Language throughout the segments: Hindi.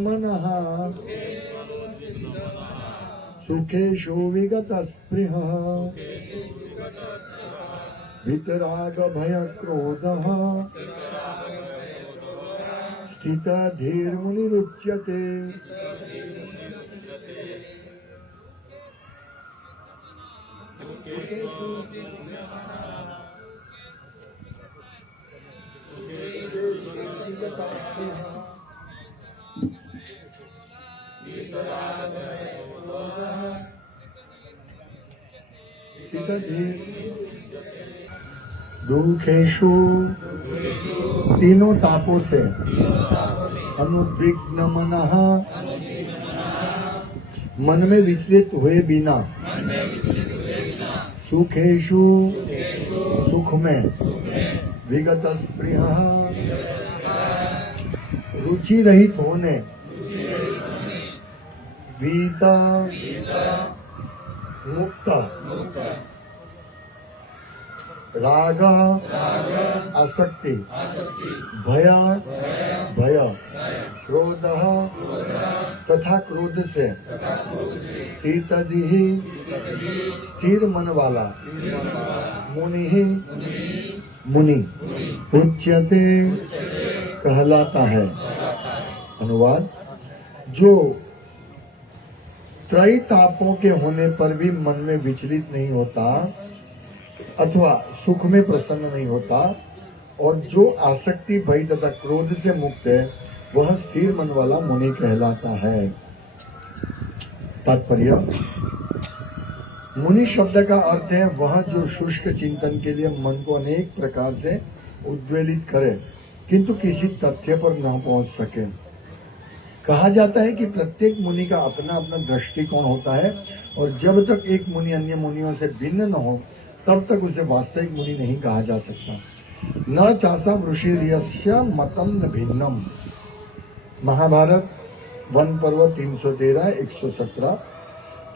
मनः सुखेषु विगतस्पृहः वीतरागभयक्रोधः स्थितधीर्मुनिरुच्यते। दुखेषु तीनों तापों से अनुद्विग्न मनः मन में विचलित हुए बिना सुखेषु सुख में विगत स्पृहः रुचि रहित होने वीत मुक्त राग आसक्ति भय क्रोध तथा क्रोध से स्थिर मन वाला मुनि उच्यते कहलाता है। अनुवाद, जो त्रय तापों के होने पर भी मन में विचलित नहीं होता अथवा सुख में प्रसन्न नहीं होता और जो आसक्ति भय तथा क्रोध से मुक्त है वह स्थिर मन वाला मुनि कहलाता है। तात्पर्य, मुनि शब्द का अर्थ है वह जो शुष्क चिंतन के लिए मन को अनेक प्रकार से उद्वेलित करे किंतु किसी तथ्य पर न पहुंच सके। कहा जाता है कि प्रत्येक मुनि का अपना अपना दृष्टिकोण होता है और जब तक एक मुनि अन्य मुनियों से भिन्न न हो तब तक उसे वास्तविक मुनि नहीं कहा जा सकता। न चासा ऋषिर्यस्य मतम न भिन्नम। महाभारत वन पर्व 313-117।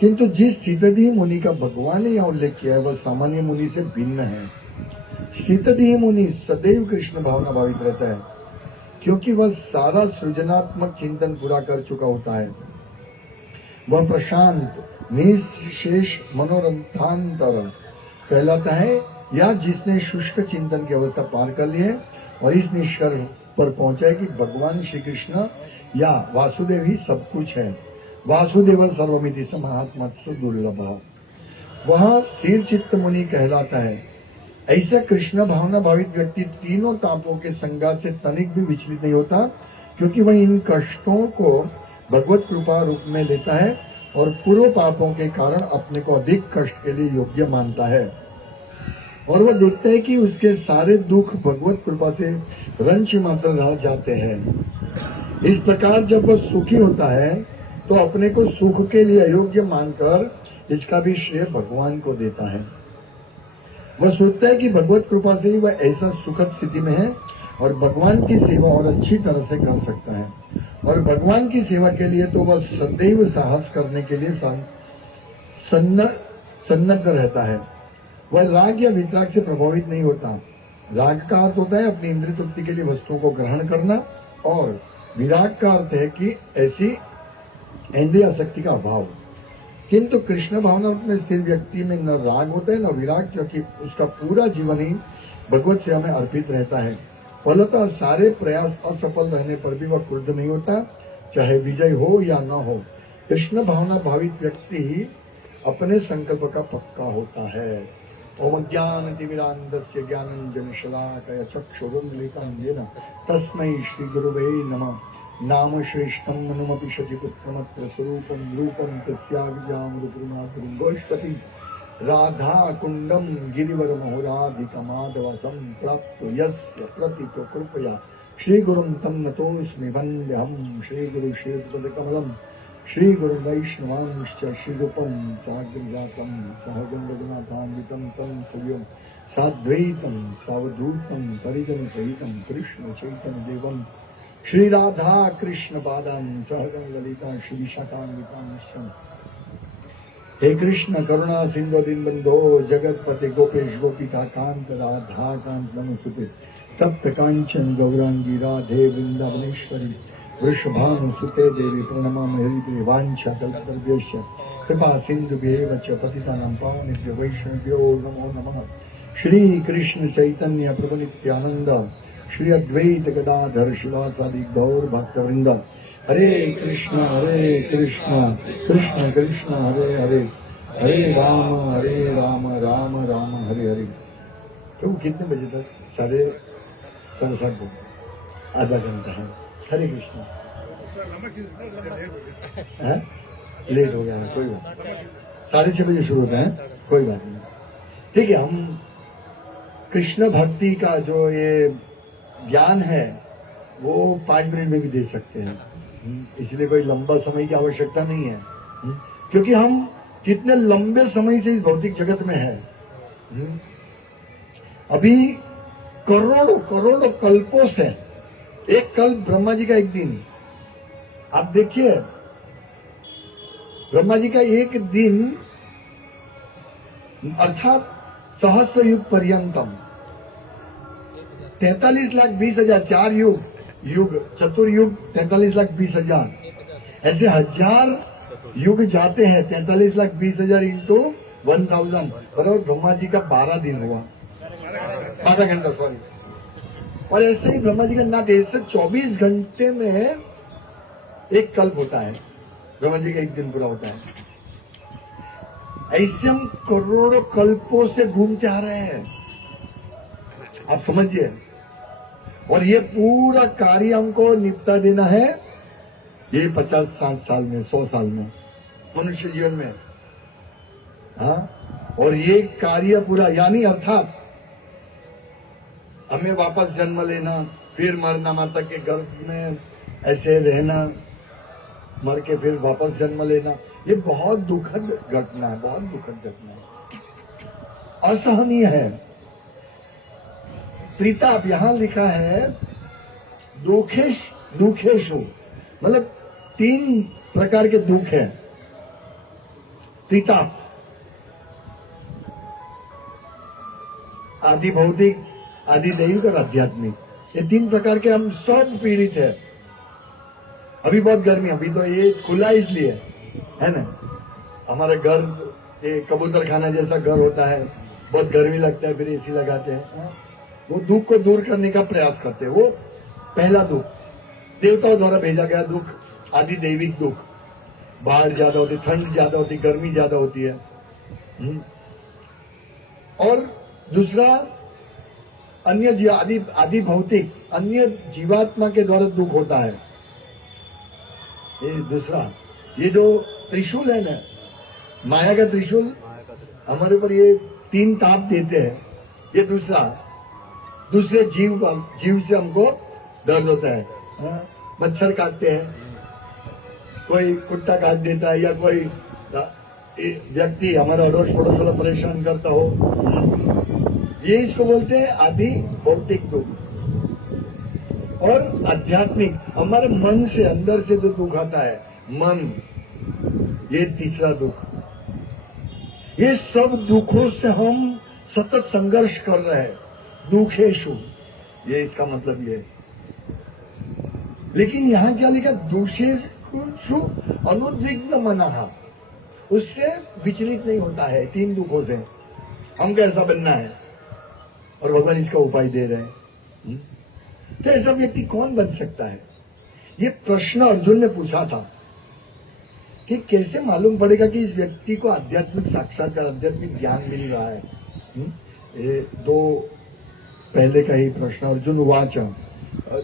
किंतु जिस स्थितधि मुनि का भगवान ने यह उल्लेख किया है वह सामान्य मुनि से भिन्न है। स्थितधि मुनि सदैव कृष्ण भावना भावित रहता है क्योंकि वह सारा सृजनात्मक चिंतन पूरा कर चुका होता है। वह प्रशांत निशेष मनोरंथांतर कहलाता है या जिसने शुष्क चिंतन की अवस्था पार कर ली है और इस निष्कर्ष पर पहुंचा है कि भगवान श्री कृष्ण या वासुदेव ही सब कुछ है। वासुदेव सर्वमिति स महात्मत्सु दुर्लभ। वह स्थिर चित्त मुनि कहलाता है। ऐसा कृष्ण भावना भावित व्यक्ति तीनों तापों के संघात से तनिक भी विचलित नहीं होता क्योंकि वह इन कष्टों को भगवत कृपा रूप में लेता है और पूर्व पापों के कारण अपने को अधिक कष्ट के लिए योग्य मानता है और वह देखता है कि उसके सारे दुख भगवत कृपा से रंच मात्र रह जाते हैं। इस प्रकार जब वह सुखी होता है तो अपने को सुख के लिए अयोग्य मानकर इसका भी श्रेय भगवान को देता है। वह सोचता है कि भगवत कृपा से ही वह ऐसा सुखद स्थिति में है और भगवान की सेवा और अच्छी तरह से कर सकता है और भगवान की सेवा के लिए तो वह सदैव साहस करने के लिए सन्नद्ध रहता है। वह राग या वितराग से प्रभावित नहीं होता। राग का अर्थ होता है अपनी इंद्रिय तृप्ति के लिए वस्तुओं को ग्रहण करना और विराग का अर्थ है कि ऐसी इंद्रिय आसक्ति का अभाव। किंतु कृष्ण भावना में स्थिर व्यक्ति में न राग होता है न विराग क्योंकि उसका पूरा जीवन ही भगवत सेवा में अर्पित रहता है। फलतः सारे प्रयास असफल रहने पर भी वह क्रुद्ध नहीं होता चाहे विजय हो या न हो। कृष्ण भावना भावित व्यक्ति ही अपने संकल्प का पक्का होता है। ओम ज्ञानतिमिरान्धस्य ज्ञानञ्जनशलाकया चक्षुरुन्मिलितं येन तस्मै श्रीगुरुवे नमः। नाम श्रेष्ठं मनुमपि शचिपुत्रमत्र स्वरूपं रूपं तस्याभिजामृतुर्मातुं गोष्पति राधा कुंडम गिरिवर महोराधिकमाधवसं प्राप्तो यस्य प्रतितो कृपया श्रीगुरुं तं नतोऽस्मि वन्द्यहं श्रीगुरु श्रीपदकमलं श्रीगुरु वैष्णवांश्च श्रीरूपं साग्रजातं सहजं रघुनाथान्वितं तं सव्यं साद्वैतं सावधूतं परिजनसहितं कृष्ण चैतन्य देवं श्री राधा कृष्ण पादान सहगं ललिता श्री विशाखान्वितांश्च। हे कृष्ण करुणा सिंधु दीनबंधो जगतपते गोपेश गोपिका कांत राधा कांत नमोस्तुते। तप्त कांचन गौरांगी राधे वृंदावनेश्वरी वृषभानुसुते देवी प्रणमामि हरिप्रिये वाञ्छाकल्पतरुभ्यश्च कृपा सिन्धुभ्येव च पतितानां पावनेभ्यो वैष्णवेभ्यो नमो नमः। श्री कृष्ण चैतन्य प्रभु नित्यानंद श्री अद्वैत गदाधर शिवासादि गौर भक्तवृंद हरे कृष्ण कृष्ण कृष्ण हरे हरे हरे राम राम राम हरे हरे। तो कितने बजे तक? 7:30 आधा घंटा है। हरे कृष्ण। लेट हो गया है, कोई बात नहीं। 6:30 बजे शुरू होता है, कोई बात नहीं। ठीक है, हम कृष्ण भक्ति का जो ये ज्ञान है वो 5 मिनट में भी दे सकते हैं, इसलिए कोई लंबा समय की आवश्यकता नहीं है, क्योंकि हम कितने लंबे समय से इस भौतिक जगत में है। अभी करोड़ों कल्पों से, एक कल्प ब्रह्मा जी का एक दिन। आप देखिए, ब्रह्मा जी का एक दिन अर्थात सहस्त्र युग पर्यंतम 43,20,000 4 युग चतुर्युग 43,20,000 ऐसे 1000 युग जाते हैं। 43,20,000 इंटू 1000 बराबर ब्रह्मा जी का 12 दिन हुआ, आधा घंटा सॉरी। और ऐसे ही ब्रह्मा जी का नाथ, ऐसे 24 घंटे में एक कल्प होता है, ब्रह्मा जी का एक दिन पूरा होता है। ऐसे हम करोड़ों कल्पों से घूमते आ रहे हैं, आप समझिए। और ये पूरा कार्य हमको निपटा देना है ये 50-60 साल में, 100 साल में, मनुष्य जीवन में। हाँ, और ये कार्य पूरा यानी अर्थात हमें वापस जन्म लेना, फिर मरना, माता के गर्भ में ऐसे रहना, मर के फिर वापस जन्म लेना, ये बहुत दुखद घटना है, बहुत दुखद घटना है, असहनीय है। त्रिताप यहां लिखा है दुखेशु, मतलब 3 प्रकार के दुख हैं। त्रिताप, आदि भौतिक, आदि दैविक और आध्यात्मिक, ये 3 प्रकार के हम सब पीड़ित है। अभी बहुत गर्मी, अभी तो ये खुला इसलिए है ना, हमारे घर ये कबूतर खाना जैसा घर होता है, बहुत गर्मी लगता है, फिर एसी लगाते हैं। वो दुख को दूर करने का प्रयास करते हैं। वो पहला दुख, देवताओं द्वारा भेजा गया दुख, आदि दैविक दुख। बाढ़ ज्यादा होती, ठंड ज्यादा होती, गर्मी ज्यादा होती है। और दूसरा अन्य आदि भौतिक, अन्य जीवात्मा के द्वारा दुख होता है। ये दूसरा, ये जो त्रिशूल है ना, माया का त्रिशूल हमारे ऊपर ये 3 ताप देते हैं। ये दूसरे जीव से हमको दर्द होता है। मच्छर काटते हैं, कोई कुत्ता काट देता है, या कोई व्यक्ति हमारा अड़ोस पड़ोस वाला परेशान करता हो, ये इसको बोलते हैं आदि भौतिक दुख। और आध्यात्मिक, हमारे मन से, अंदर से जो दुख आता है, मन, ये तीसरा दुख। ये सब दुखों से हम सतत संघर्ष कर रहे हैं, दुखेशु, ये इसका मतलब ये। लेकिन यहां क्या लिखा? दुखेशु अनुद्विग्न मनः, उससे विचलित नहीं होता है 3 दुखों से। हम कैसा बनना है, और भगवान इसका उपाय दे रहे हैं। तो ऐसा व्यक्ति कौन बन सकता है? ये प्रश्न अर्जुन ने पूछा था कि कैसे मालूम पड़ेगा कि इस व्यक्ति को आध्यात्मिक साक्षात्कार, आध्यात्मिक ज्ञान मिल रहा है। ये 2 पहले का ही प्रश्न। अर्जुन वाच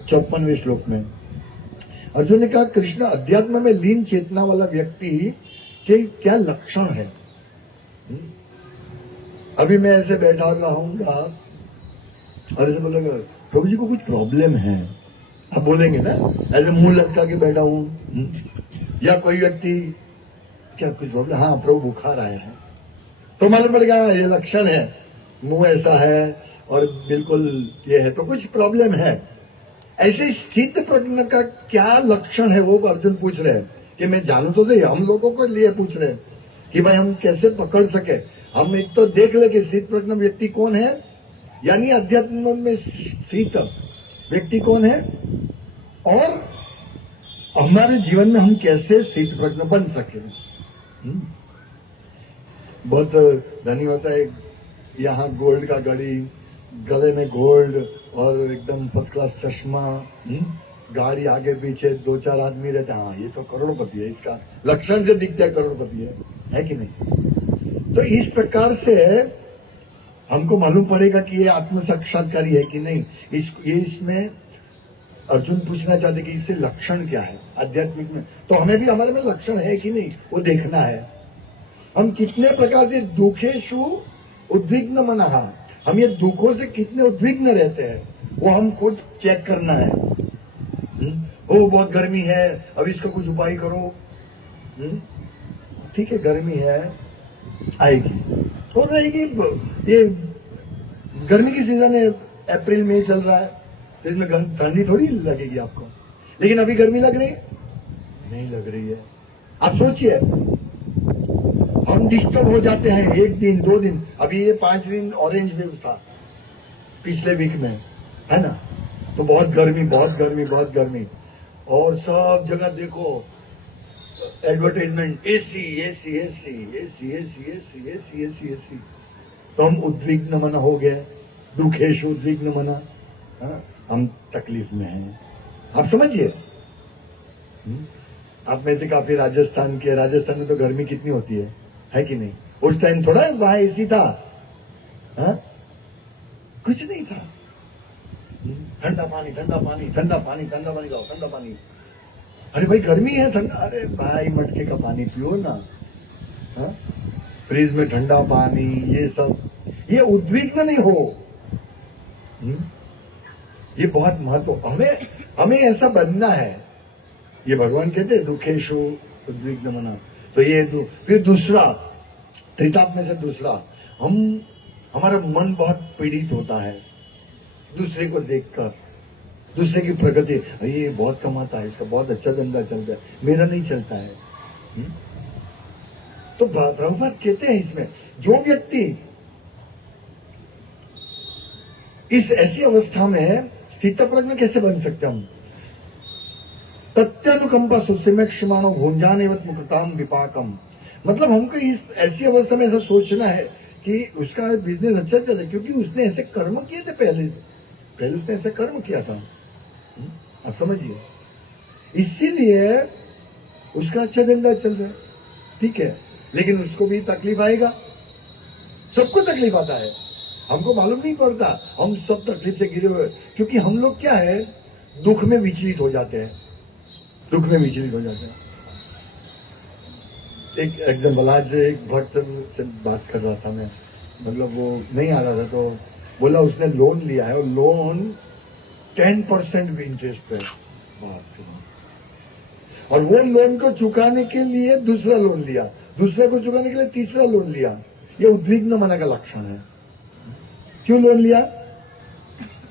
54वें श्लोक में अर्जुन ने कहा, कृष्ण, अध्यात्म में लीन चेतना वाला व्यक्ति के क्या लक्षण है? अभी मैं ऐसे बैठा रहूंगा और ऐसे बोलेगा, प्रभु जी को कुछ प्रॉब्लम है, आप बोलेंगे ना, ऐसे मुंह लटका के बैठा हूं। या कोई व्यक्ति, क्या कुछ प्रॉब्लम? हाँ प्रभु, बुखार आया है, तो मालूम पड़ेगा ये लक्षण है, मुंह ऐसा है और बिल्कुल ये है, तो कुछ प्रॉब्लम है। ऐसे स्थित प्रज्ञ का क्या लक्षण है, वो अर्जुन पूछ रहे हैं कि मैं जानू तो सही, हम लोगों को लिए पूछ रहे हैं कि भाई हम कैसे पकड़ सके। हम एक तो देख ले कि स्थित प्रज्ञ व्यक्ति कौन है, यानी अध्यात्म में स्थित व्यक्ति कौन है, और हमारे जीवन में हम कैसे स्थित प्रज्ञ बन सके। बहुत धनी होता है, यहाँ गोल्ड का घड़ी, गले में गोल्ड और एकदम फर्स्ट क्लास चश्मा, गाड़ी आगे पीछे 2-4 आदमी रहते हैं, हाँ ये तो करोड़पति है, इसका लक्षण से दिखता है करोड़पति है कि नहीं। तो इस प्रकार से हमको मालूम पड़ेगा कि ये आत्म साक्षात्कारी है कि नहीं। इसमें अर्जुन पूछना चाहते कि इससे लक्षण क्या है आध्यात्मिक में, तो हमें भी हमारे में लक्षण है कि नहीं वो देखना है। हम कितने प्रकार से दुखेशु उद्विग्न मनः, हम ये दुखों से कितने उद्विग्न रहते हैं वो हम खुद चेक करना है। ओ बहुत गर्मी है, अब इसका कुछ उपाय करो। ठीक है, गर्मी है आएगी तो रहेगी, ये गर्मी की सीजन है, अप्रैल मई चल रहा है, तो इसमें ठंडी थोड़ी लगेगी आपको। लेकिन अभी गर्मी लग रही नहीं लग रही है। आप सोचिए, हम डिस्टर्ब हो जाते हैं 1 दिन 2 दिन, अभी ये 5 दिन ऑरेंज वेव था पिछले वीक में, है ना, तो बहुत गर्मी बहुत गर्मी बहुत गर्मी, और सब जगह देखो advertisement AC AC AC AC AC AC AC AC AC, तो हम उद्विग्न मन हो गए, दुखेश उद्विग्न मना, हम तकलीफ में हैं। आप समझिए, आप में से काफी राजस्थान के, राजस्थान में तो गर्मी कितनी होती है कि नहीं। उस टाइम थोड़ा वहां एसी था, कुछ नहीं था, ठंडा पानी ठंडा पानी ठंडा पानी ठंडा पानी लाओ ठंडा पानी, अरे भाई गर्मी है ठंडा, अरे भाई मटके का पानी पियो ना, फ्रिज में ठंडा पानी, ये सब, ये उद्विग्न नहीं हो। ये बहुत महत्व, हमें ऐसा बनना है। ये भगवान कहते हैं दुखेशु उद्विग्न मना, तो ये फिर दूसरा त्रिताप में से दूसरा, हमारा मन बहुत पीड़ित होता है दूसरे को देखकर, दूसरे की प्रगति, ये बहुत कमाता है, इसका बहुत अच्छा धंधा चलता है, मेरा नहीं चलता है। तो प्रभुपाद कहते हैं इसमें, जो व्यक्ति इस ऐसी अवस्था में स्थित प्रज्ञ कैसे बन सकते हम, तत्यानुकंपा सुसिम क्षमाणो भुंजान एवं मुक्ताम विपाकम, मतलब हमको इस ऐसी अवस्था में ऐसा सोचना है कि उसका बिजनेस अच्छा चले, क्योंकि उसने ऐसे कर्म किए थे पहले उसने ऐसे कर्म किया था, आप समझिए, इसीलिए उसका अच्छा धंधा चल रहा है, ठीक है। लेकिन उसको भी तकलीफ आएगा, सबको तकलीफ आता है, हमको मालूम नहीं पड़ता, हम सब तकलीफ से घिरे हुए, क्योंकि हम लोग क्या है, दुख में विचलित हो जाते हैं, दुख में विचलित हो जाते हैं। एक एग्जाम्पल, आज एक भक्त से बात कर रहा था मैं, मतलब वो नहीं आ रहा था, तो बोला उसने लोन लिया है और लोन 10% भी इंटरेस्ट पे, और वो लोन को चुकाने के लिए दूसरा लोन लिया, दूसरे को चुकाने के लिए तीसरा लोन लिया। ये उद्विग्न मना का लक्षण है। क्यों लोन लिया?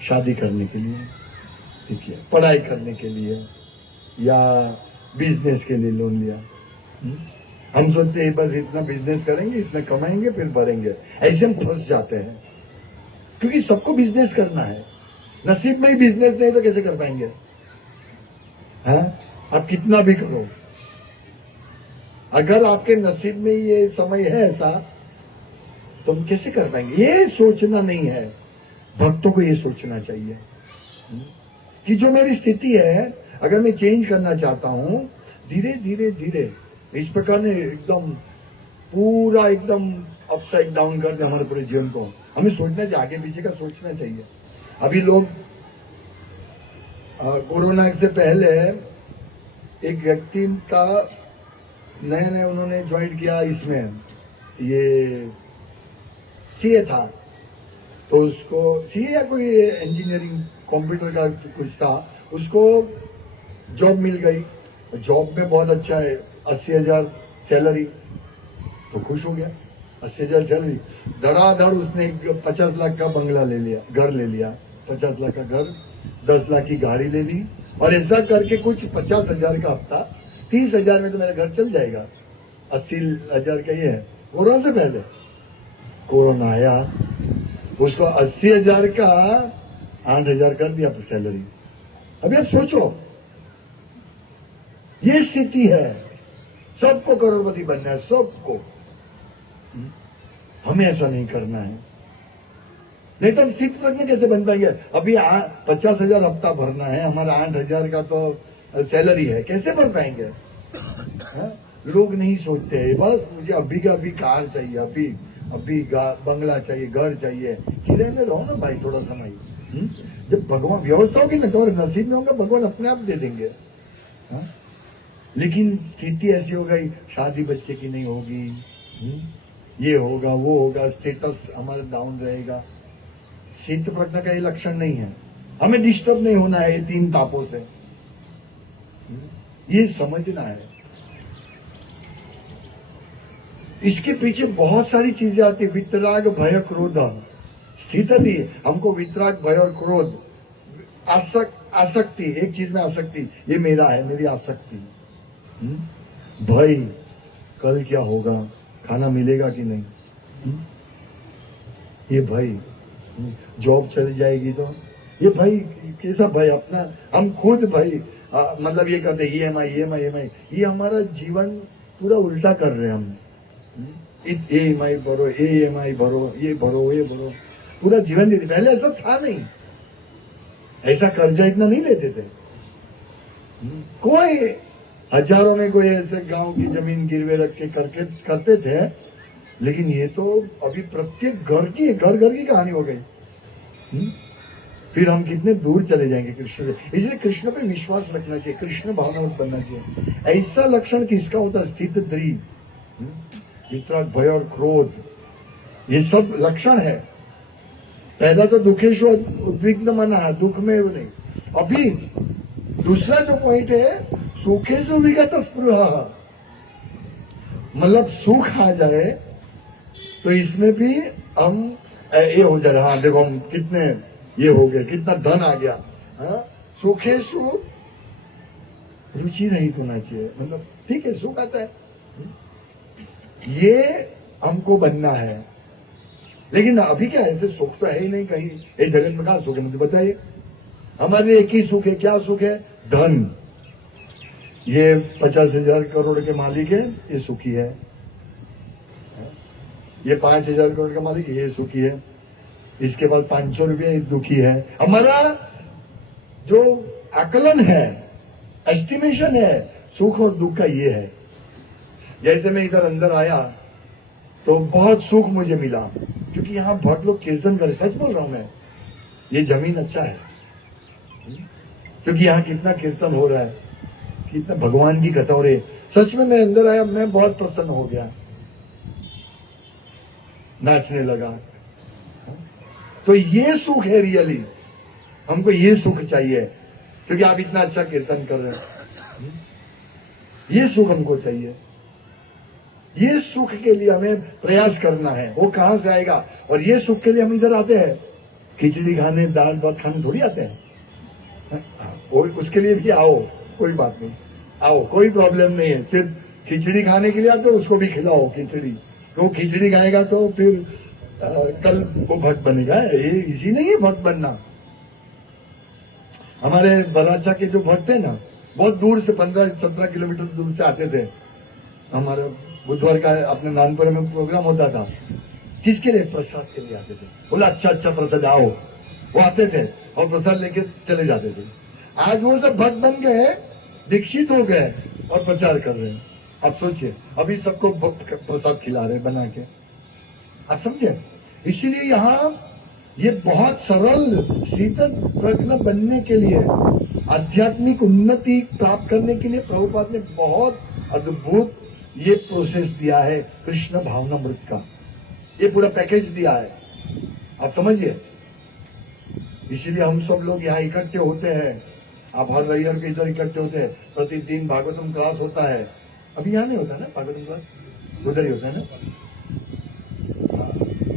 शादी करने के लिए, ठीक है, पढ़ाई करने के लिए, या बिजनेस के लिए लोन लिया। हम सोचते हैं बस इतना बिजनेस करेंगे, इतना कमाएंगे, फिर भरेंगे, ऐसे हम फंस जाते हैं, क्योंकि सबको बिजनेस करना है, नसीब में ही बिजनेस नहीं तो कैसे कर पाएंगे? आप कितना भी करो, अगर आपके नसीब में ये समय है ऐसा, तो हम कैसे कर पाएंगे? ये सोचना नहीं है, भक्तों को ये सोचना चाहिए कि जो मेरी स्थिति है, अगर मैं चेंज करना चाहता हूं, धीरे धीरे धीरे, इस प्रकार ने एकदम पूरा एकदम अपसाइड डाउन कर दे हमारे पूरे जीवन को। हमें सोचना चाहिए, आगे पीछे का सोचना चाहिए। अभी लोग कोरोना से पहले एक व्यक्ति का नया उन्होंने ज्वाइन किया, इसमें ये सीए था, तो उसको सीए या कोई इंजीनियरिंग कंप्यूटर का कुछ था, उसको जॉब मिल गई, जॉब में बहुत अच्छा है, 80,000 सैलरी, तो खुश हो गया। 80,000 सैलरी, धड़ाधड़ उसने 50 लाख का बंगला ले लिया, घर ले लिया, 50 लाख का घर, 10 लाख की गाड़ी ले ली, और ऐसा करके कुछ 50,000 का हफ्ता, 30,000 में तो मेरा घर चल जाएगा। 80,000 का ये है। कोरोना से पहले, कोरोना आया, उसको 80,000 का 8,000 कर दिया सैलरी। अभी आप सोचो, ये स्थिति है। सबको करोड़पति बनना है, सबको। हमें ऐसा नहीं करना है, नहीं तो हम स्थिति प्रज्ञ कैसे बन पाएंगे? अभी 50,000 हफ्ता भरना है, हमारा 8,000 का तो सैलरी है, कैसे भर पाएंगे? हा? लोग नहीं सोचते हैं, बस मुझे अभी का अभी कार चाहिए, अभी बंगला चाहिए, घर चाहिए। किराए में रहो ना भाई थोड़ा समय। जब भगवान व्यवस्था होगी ना, तो नसीब में होगा, भगवान अपने आप दे देंगे। हा? लेकिन स्थिति ऐसी हो गई, शादी बच्चे की नहीं होगी, ये होगा वो होगा, स्टेटस हमारा डाउन रहेगा। स्थित प्रज्ञा का ये लक्षण नहीं है। हमें डिस्टर्ब नहीं होना है ये 3 तापों से, ये समझना है। इसके पीछे बहुत सारी चीजें आती है, वितराग भय क्रोध। स्थिति हमको वितराग भय और क्रोध, आसक्ति, एक चीज में आसक्ति, ये मेरा है, मेरी आसक्ति। भय, कल क्या होगा, खाना मिलेगा कि नहीं, ये भय। जॉब चली जाएगी तो ये भाई कैसा भाई, अपना हम खुद भाई मतलब ये करते ईएमआई, ये हमारा जीवन पूरा उल्टा कर रहे हैं हम। ईएमआई भरो, ईएमआई भरो, ये भरो, पूरा जीवन देते। पहले ऐसा था नहीं, ऐसा कर्जा इतना नहीं लेते थे। कोई हजारों में कोई ऐसे गांव की जमीन गिरवे रख के करते थे, लेकिन ये तो अभी प्रत्येक घर की कहानी हो गई। फिर हम कितने दूर चले जाएंगे कृष्ण से। इसलिए कृष्ण पे विश्वास रखना चाहिए, कृष्ण भावनावत बनना चाहिए। ऐसा लक्षण किसका होता है? स्थित द्रीव, वितराग भय और क्रोध, ये सब लक्षण है। पहला तो दुखेशु उद्विग्न मना है, दुख में वो नहीं। अभी दूसरा जो पॉइंट है, सुखेशु विगत स्पृहा, मतलब सुख आ जाए तो इसमें भी हम ये हो जाए, हाँ देखो हम कितने ये हो गए, कितना धन आ गया। हाँ, सुखेशु रुचि नहीं होना चाहिए, मतलब ठीक है सुख आता है, ये हमको बनना है। लेकिन अभी क्या ऐसे सुख तो है ही नहीं कहीं, इस जगत में कहा सुख है मुझे बताइए। हमारे लिए एक ही सुख है, क्या सुख है? धन। ये 50,000 करोड़ के मालिक है, ये सुखी है। ये 5,000 करोड़ का मालिक, ये सुखी है। इसके बाद 500 रुपये दुखी है। हमारा जो आकलन है, एस्टिमेशन है सुख और दुख का, ये है। जैसे मैं इधर अंदर आया तो बहुत सुख मुझे मिला, क्योंकि यहाँ बहुत लोग कीर्तन करे। सच बोल रहा हूं मैं, ये जमीन अच्छा है, क्योंकि यहाँ कितना कीर्तन हो रहा है, कितना भगवान की कथा हो रही है। सच में मैं अंदर आया, मैं बहुत प्रसन्न हो गया, नाचने लगा। तो ये सुख है रियली, हमको ये सुख चाहिए, क्योंकि आप इतना अच्छा कीर्तन कर रहे हैं। ये सुख हमको चाहिए, ये सुख के लिए हमें प्रयास करना है। वो कहां से आएगा? और ये सुख के लिए हम इधर आते हैं, खिचड़ी खाने, दाल भात खाने थोड़ी आते हैं। उसके लिए भी आओ, कोई बात नहीं, आओ, कोई प्रॉब्लम नहीं है। सिर्फ खिचड़ी खाने के लिए आते हो, उसको भी खिलाओ खिचड़ी। तो खिचड़ी खाएगा तो फिर कल वो भक्त बनेगा। ये इसी नहीं है भक्त बनना। हमारे बराचा के जो भक्त है ना, बहुत दूर से 15-17 किलोमीटर दूर से आते थे। हमारा बुधवार का अपने नानपुर में प्रोग्राम होता था। किसके लिए? प्रसाद के लिए आते थे। बोला अच्छा प्रसाद आओ, वो आते थे और प्रसाद लेके चले जाते थे। आज वो सब भक्त बन गए, दीक्षित हो गए और प्रचार कर रहे हैं। आप सोचिए, अभी सबको प्रसाद खिला रहे बना के, आप समझे? इसीलिए यहाँ ये बहुत सरल शीतल प्रज्ञ बनने के लिए, आध्यात्मिक उन्नति प्राप्त करने के लिए प्रभुपाद ने बहुत अद्भुत ये प्रोसेस दिया है, कृष्ण भावनामृत का। ये पूरा पैकेज दिया है, आप समझिए। इसीलिए हम सब लोग यहाँ इकट्ठे होते हैं। आप हर रविवार के इधर इकट्ठे होते हैं। प्रतिदिन भागवतम क्लास होता है। अभी यहाँ नहीं होता ना भागवतम क्लास, उधर ही होता है ना।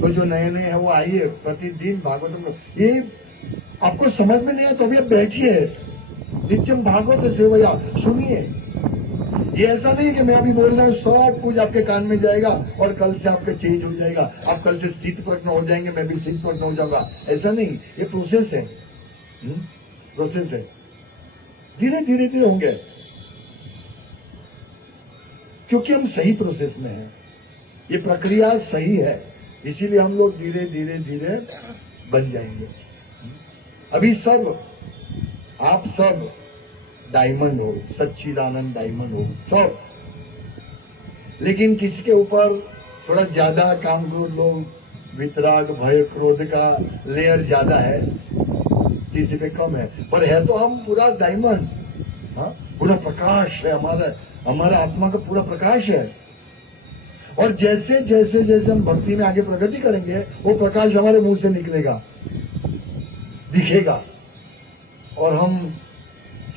तो जो नए नए है वो आइए, प्रतिदिन भागवतम। ये आपको समझ में नहीं है तो अभी आप बैठिए, नित्यम भागवत सेवया सुनिए। ये ऐसा नहीं कि मैं अभी बोल रहा हूँ सब कुछ आपके कान में जाएगा और कल से आपका चेंज हो जाएगा, आप कल से स्थित प्रज्ञ हो जाएंगे, मैं भी स्थित प्रज्ञ हो जाऊंगा। ऐसा नहीं, ये प्रोसेस है, प्रोसेस है। धीरे धीरे होंगे। क्योंकि हम सही प्रोसेस में हैं, ये प्रक्रिया सही है, इसीलिए हम लोग धीरे धीरे धीरे बन जाएंगे। अभी सब आप सब डायमंड हो, सच्चिदानंद डायमंड हो सब, लेकिन किसी के ऊपर थोड़ा ज्यादा काम क्रोध लोग, वितराग भय क्रोध का लेयर ज्यादा है, किसी पे कम है, पर है तो हम पूरा डायमंड। हाँ, पूरा प्रकाश है हमारा आत्मा का पूरा प्रकाश है। और जैसे जैसे जैसे हम भक्ति में आगे प्रगति करेंगे, वो प्रकाश हमारे मुंह से निकलेगा, दिखेगा, और हम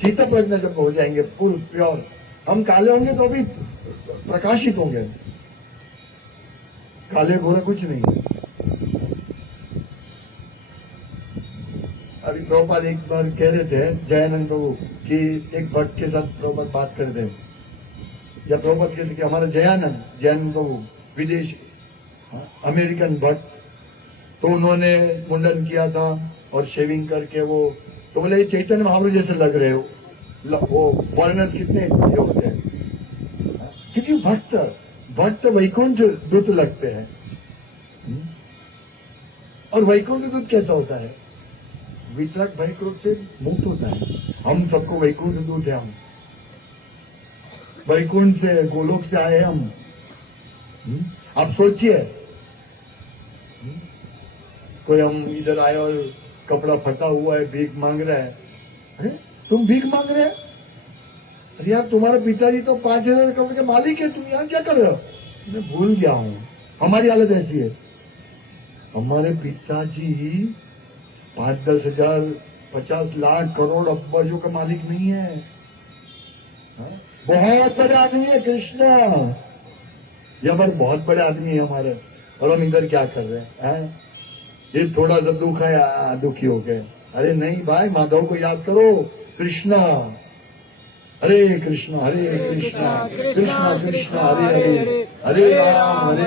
शीतल प्रज्ञा जब हो जाएंगे, पूर्ण प्योर, हम काले होंगे तो भी प्रकाशित होंगे, काले गोरे कुछ नहीं। अभी प्रभुपाद एक बार कह रहे थे जयानंद प्रभु कि एक भक्त के साथ प्रभुपाद बात कर रहे, या प्रभुपाद कहते कि हमारा जयानंद प्रभु विदेश अमेरिकन भक्त, तो उन्होंने मुंडन किया था और शेविंग करके वो, तो बोले ये चैतन्य महाप्रभु जैसे लग रहे हो, वो फॉरेनर्स कितने ये होते हैं, क्योंकि भक्त वैकुंठ दूत लगते हैं। और वैकुंठ दूत कैसा होता है? वितरक भय क्रोध से मुक्त होता है। हम सबको वैकुंठ दूत है, हम वैकुंठ से, गोलोक से आए हम। आप सोचिए, कोई हम इधर आए और कपड़ा फटा हुआ है, भीख मांग रहा है। अरे तुम भीख मांग रहे हैं? अरे यार तुम्हारे पिताजी तो 5,000 कपड़े के मालिक है, तुम यहाँ क्या कर रहे हो? मैं भूल गया हूँ। हमारी हालत ऐसी है, हमारे पिताजी 5-10 हजार 50 लाख करोड़ अब्बाजों का मालिक नहीं है। बहुत बड़े आदमी है कृष्ण, या पर बहुत बड़े आदमी है हमारे, और हम इधर क्या कर रहे हैं? ये थोड़ा सा दुख है, दुखी हो गए। अरे नहीं भाई, माधव को याद करो, कृष्णा, हरे कृष्णा कृष्णा कृष्णा हरे हरे, हरे Ram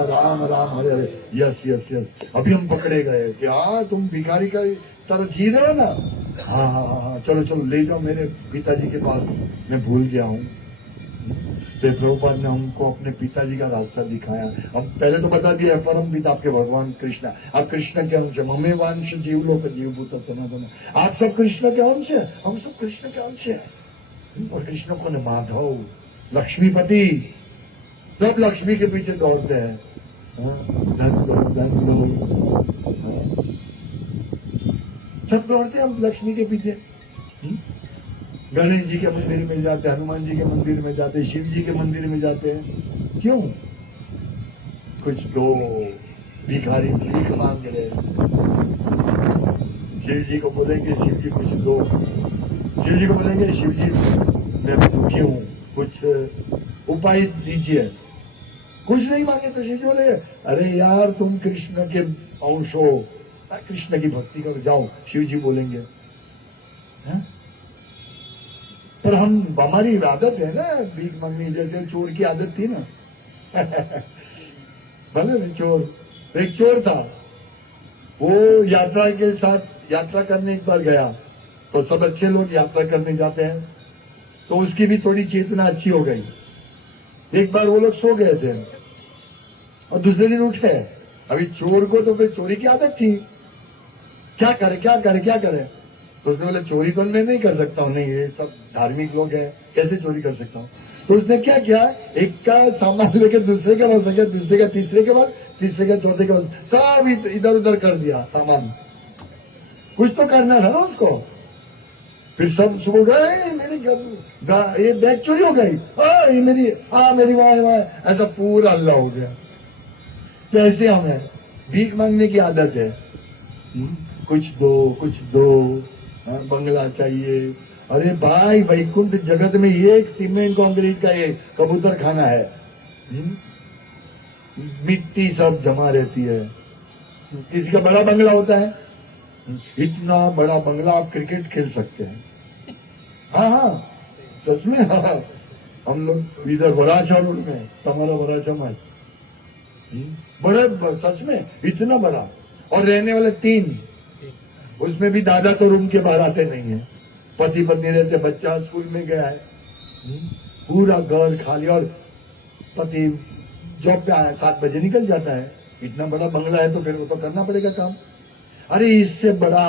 Ram Ram Hare Hare. Yes yes yes, अभी हम पकड़े गए कि हाँ तुम भिखारी का तरह जी रहे हो ना। हाँ, चलो ले जाओ मेरे पिताजी के पास, मैं भूल गया हूँ। तो प्रभुपाद ने हमको अपने पिताजी का रास्ता दिखाया। अब पहले तो बता दिया परम पिता आपके भगवान कृष्ण, आप कृष्ण के अंश, ममे वांश जीव लोक जीव भूत सनातन, आप सब कृष्ण के अंश है, हम सब कृष्ण के अंश है। और कृष्ण को ने माधव, लक्ष्मीपति, सब लक्ष्मी के पीछे दौड़ते हैं। धन लो, सब दौड़ते हैं हम लक्ष्मी के पीछे। गणेश जी के मंदिर में जाते, हनुमान जी के मंदिर में जाते, शिव जी के मंदिर में जाते हैं। क्यों? कुछ दो, भिखारी भीख मांग रहे। शिव जी को बोलेंगे शिव जी कुछ दो, शिव जी को बोलेंगे शिव जी मैं दुखी हूँ, कुछ उपाय दीजिए। कुछ नहीं मांगे तो शिव जी बोले अरे यार तुम कृष्ण के अंश हो, कृष्ण की भक्ति करो, जाओ। शिव जी बोलेंगे है? पर हमारी आदत है ना भीख मांगनी, जैसे चोर की आदत थी ना। भले चोर, एक चोर था, वो यात्रा के साथ यात्रा करने एक बार गया, तो सब अच्छे लोग यात्रा करने जाते हैं, तो उसकी भी थोड़ी चेतना अच्छी हो गई। एक बार वो लोग सो गए थे और दूसरे दिन उठे। अभी चोर को तो फिर चोरी की आदत थी, क्या करे। तो उसने बोले चोरी तो मैं नहीं कर सकता हूँ, नहीं ये सब धार्मिक लोग हैं, कैसे चोरी कर सकता हूँ। तो उसने क्या किया, एक का सामान लेकर दूसरे के पास गया, दूसरे का तीसरे के पास, तीसरे का चौथे के पास, सब इधर उधर कर दिया सामान। कुछ तो करना था ना उसको। फिर सब सुबह गए, मेरी ये बैग चोरी हो गई, ये मेरी वहां, ऐसा पूरा हल्ला हो गया। कैसे हमें भीख मांगने की आदत है, कुछ दो, बंगला चाहिए। अरे भाई वैकुंठ जगत में एक सीमेंट कंक्रीट का ये कबूतर खाना है, मिट्टी सब जमा रहती है। किसी का बड़ा बंगला होता है, इतना बड़ा बंगला आप क्रिकेट खेल सकते हैं। हाँ सच में। हाँ, हम लोग इधर वराछा रोड में, हमारा वराछा में बड़ा, सच में इतना बड़ा, और रहने वाले 3, उसमें भी दादा तो रूम के बाहर आते नहीं है, पति पत्नी रहते, बच्चा स्कूल में गया है, पूरा घर खाली। और पति जॉब पे आया 7 बजे निकल जाता है, इतना बड़ा बंगला है तो फिर वो तो करना पड़ेगा काम। अरे इससे बड़ा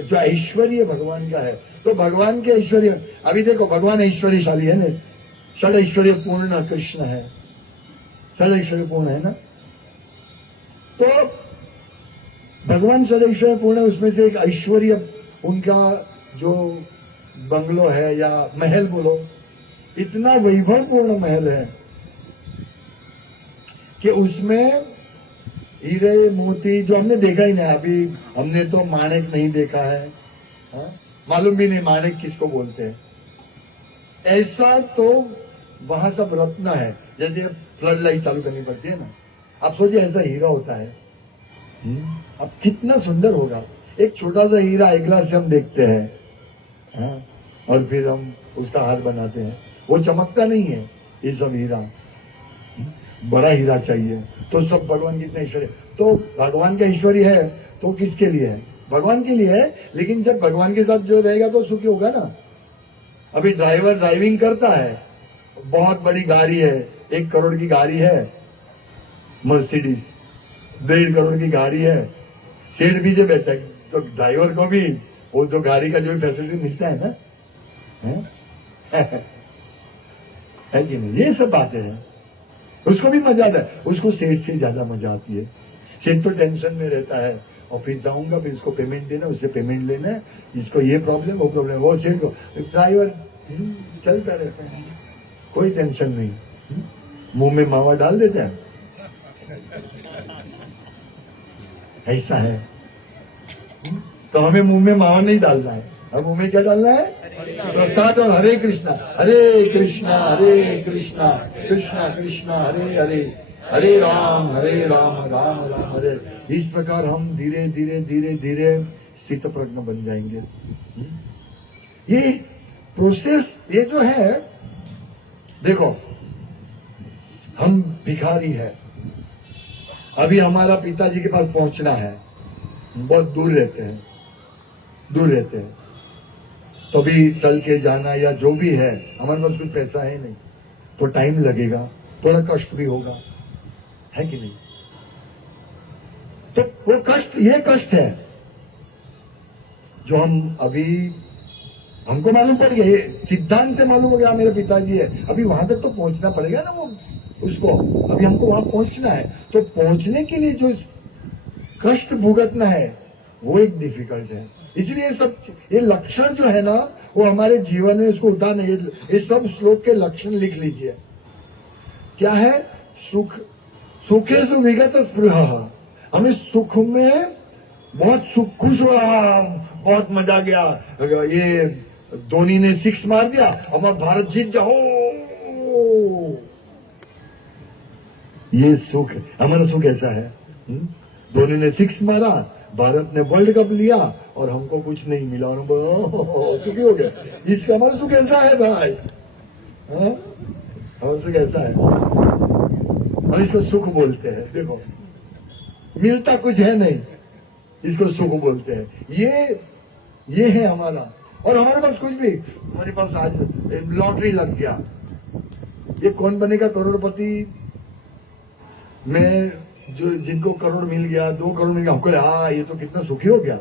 जो ऐश्वर्य भगवान का है, तो भगवान के ऐश्वर्य, अभी देखो भगवान ऐश्वर्यशाली है ना, षड ऐश्वर्य पूर्ण कृष्ण है, षड ऐश्वर्य पूर्ण है ना, तो भगवान षड ऐश्वर्य पूर्ण है, उसमें से एक ऐश्वर्य उनका जो बंगलो है या महल बोलो, इतना वैभवपूर्ण महल है कि उसमें हीरे मोती जो हमने देखा ही नहीं, अभी हमने तो माणिक नहीं देखा है, मालूम भी नहीं माणिक किसको बोलते हैं, ऐसा तो वहां सब रत्न है। जैसे फ्लड लाइट चालू करनी पड़ती है ना, आप सोचिए ऐसा हीरा होता है, अब कितना सुंदर होगा। एक छोटा सा हीरा एक ग्लास से हम देखते हैं, और फिर हम उसका हार बनाते हैं, वो चमकता नहीं है। ये सब हीरा, बड़ा हीरा चाहिए, तो सब भगवान कितना ऐश्वर्य, तो भगवान का ऐश्वर्य है तो किसके लिए है? भगवान के लिए है, लेकिन जब भगवान के साथ जो रहेगा तो सुखी होगा ना। अभी ड्राइवर ड्राइविंग करता है, बहुत बड़ी गाड़ी है, 1 करोड़ की गाड़ी है, मर्सिडीज 1.5 करोड़ की गाड़ी है, सीट पीछे बैठा है, तो ड्राइवर को भी वो जो गाड़ी का जो फैसिलिटी मिलता है ना, है कि नहीं? ये सब बातें हैं, उसको भी मजा आता है, उसको सेठ से ज्यादा मजा आती है। सेठ तो टेंशन में रहता है, ऑफिस जाऊंगा फिर इसको पेमेंट देना, उससे पेमेंट लेना है, इसको ये प्रॉब्लम वो प्रॉब्लम, वो सेठ को, ड्राइवर चलता रहता है, कोई टेंशन नहीं, मुंह में मावा डाल देता है, ऐसा है। तो हमें मुंह में मावा नहीं डालना है, अब मुंह में क्या डालना है? प्रसाद और हरे कृष्णा कृष्णा कृष्णा कृष्णा हरे हरे, हरे राम राम राम हरे। इस प्रकार हम धीरे धीरे धीरे धीरे स्थित प्रज्ञ बन जाएंगे। ये प्रोसेस, ये जो है, देखो हम भिखारी है, अभी हमारा पिताजी के पास पहुंचना है, बहुत दूर रहते हैं, तो भी चल के जाना या जो भी है, हमारे पास कुछ पैसा है नहीं, तो टाइम लगेगा, थोड़ा कष्ट भी होगा, है कि नहीं? तो वो कष्ट, ये कष्ट है जो हम अभी, हमको मालूम पड़ गया, ये सिद्धांत से मालूम हो गया मेरे पिताजी है, अभी वहां तक तो पहुंचना पड़ेगा ना, वो उसको अभी हमको वहां पहुंचना है, तो पहुंचने के लिए जो कष्ट भुगतना है वो एक डिफिकल्ट है। इसलिए सब ये लक्षण जो है ना, वो हमारे जीवन में उसको उतारना, ये सब श्लोक के लक्षण लिख लीजिए। क्या है? सुख, सुखे सु विगत स्पृह, हमें सुख में बहुत सुख, खुश हुआ, बहुत मजा गया, ये धोनी ने 6 मार दिया, हमारा भारत जीत गया, हो, ये सुख, हमारा सुख ऐसा है। धोनी ने 6 मारा, भारत ने वर्ल्ड कप लिया और हमको कुछ नहीं मिला, और हम सुखी हो गया। इसका हमारा सुख ऐसा है भाई, हमारा सुख ऐसा है, हम इसको सुख बोलते हैं। देखो मिलता कुछ है नहीं, इसको सुख बोलते हैं। ये है हमारा, और हमारे पास कुछ भी, हमारे पास आज लॉटरी लग गया, ये कौन बनेगा करोड़पति में, जो जिनको करोड़ मिल गया, 2 करोड़ मिल गया, हमको हाँ ये तो कितना सुखी हो गया,